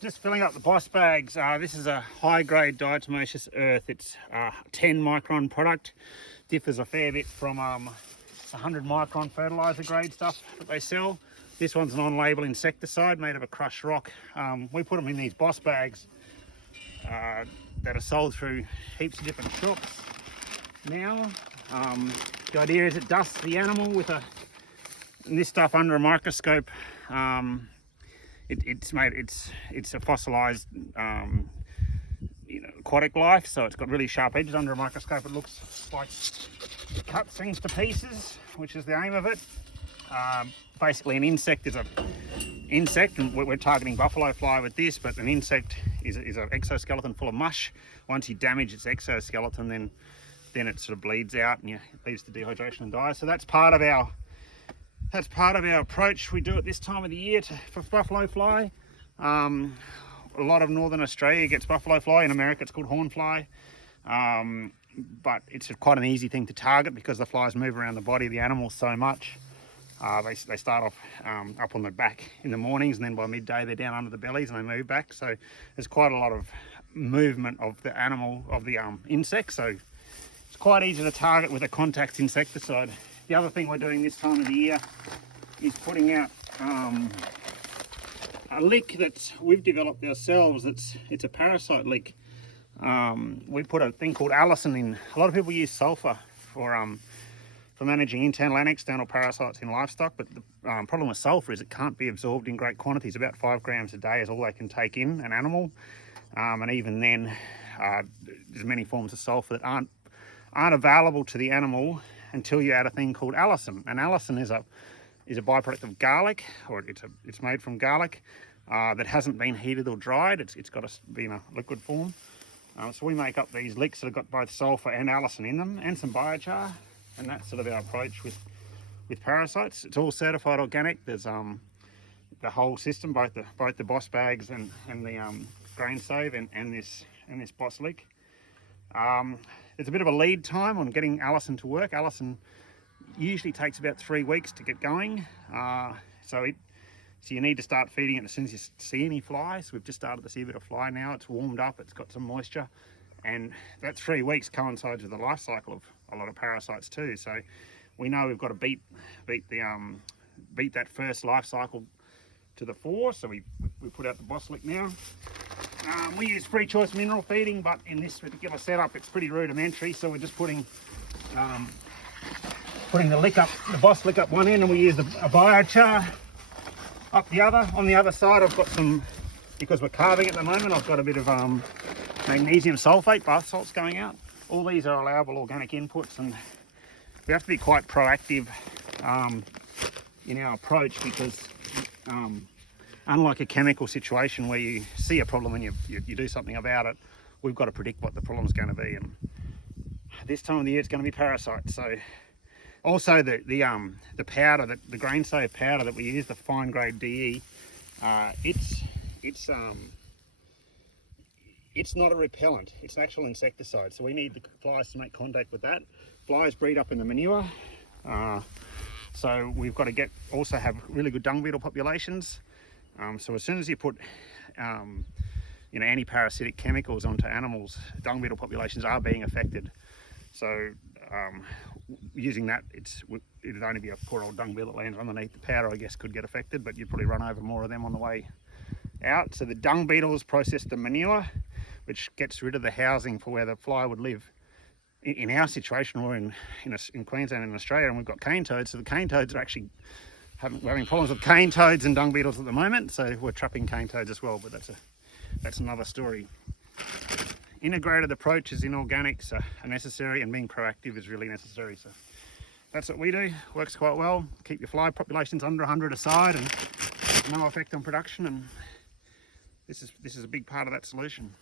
Just filling up the boss bags. This is a high-grade diatomaceous earth. It's a 10 micron product. Differs a fair bit from 100 micron fertilizer grade stuff that they sell. This one's an on-label insecticide made of a crushed rock. We put them in these boss bags that are sold through heaps of different shops now. The idea is it dusts the animal with this stuff under a microscope. It's a fossilized aquatic life, so it's got really sharp edges. Under a microscope it looks like it cuts things to pieces, which is the aim of it. Basically an insect is an insect, and we're targeting buffalo fly with this, but an insect is an exoskeleton full of mush. Once you damage its exoskeleton, then it sort of bleeds out and it leads to dehydration and dies. So that's part of our approach. We do it this time of the year for buffalo fly. A lot of northern Australia gets buffalo fly. In America it's called horn fly. But it's quite an easy thing to target because the flies move around the body of the animal so much. They start off up on the back in the mornings, and then by midday they're down under the bellies and they move back. So there's quite a lot of movement of the animal, of the insect. So it's quite easy to target with a contact insecticide. The other thing we're doing this time of the year is putting out a lick that we've developed ourselves. It's a parasite lick. We put a thing called allicin in. A lot of people use sulfur for managing internal and external parasites in livestock, but the problem with sulfur is it can't be absorbed in great quantities. About 5 grams a day is all they can take in an animal, and even then there's many forms of sulfur that aren't available to the animal until you add a thing called allicin. And allicin is a byproduct of garlic, or it's made from garlic that hasn't been heated or dried. It's got to be in a liquid form. So we make up these licks that have got both sulfur and allicin in them, and some biochar, and that's sort of our approach with parasites. It's all certified organic. There's the whole system, both the boss bags and the grain save and this boss lick. There's a bit of a lead time on getting allicin to work. Allicin usually takes about 3 weeks to get going. So you need to start feeding it as soon as you see any flies. We've just started to see a bit of fly now. It's warmed up, it's got some moisture, and that 3 weeks coincides with the life cycle of a lot of parasites too. So we know we've got to beat that first life cycle to the fore. So we put out the boss lick now. We use free choice mineral feeding, but in this particular setup it's pretty rudimentary, so we're just putting the boss lick up one end, and we use a biochar up the other. On the other side I've got some, because we're carving at the moment, I've got a bit of magnesium sulfate, bath salts going out. All these are allowable organic inputs, and we have to be quite proactive in our approach, because unlike a chemical situation where you see a problem and you do something about it, we've got to predict what the problem's going to be. And this time of the year it's going to be parasites. So also the powder, the grain save powder that we use, the fine grade DE, it's not a repellent, it's an actual insecticide. So we need the flies to make contact with that. Flies breed up in the manure, so we've got to also have really good dung beetle populations. So as soon as you put anti-parasitic chemicals onto animals, dung beetle populations are being affected. So using that, it'd only be a poor old dung beetle that lands underneath the powder, I guess, could get affected, but you'd probably run over more of them on the way out. So the dung beetles process the manure, which gets rid of the housing for where the fly would live. In our situation, we're in Queensland and Australia, and we've got cane toads, so the cane toads are actually we're having problems with cane toads and dung beetles at the moment, so we're trapping cane toads as well, but that's another story. Integrated approaches in organics are necessary, and being proactive is really necessary. So that's what we do. Works quite well. Keep your fly populations under 100 aside, and no effect on production, and this is a big part of that solution.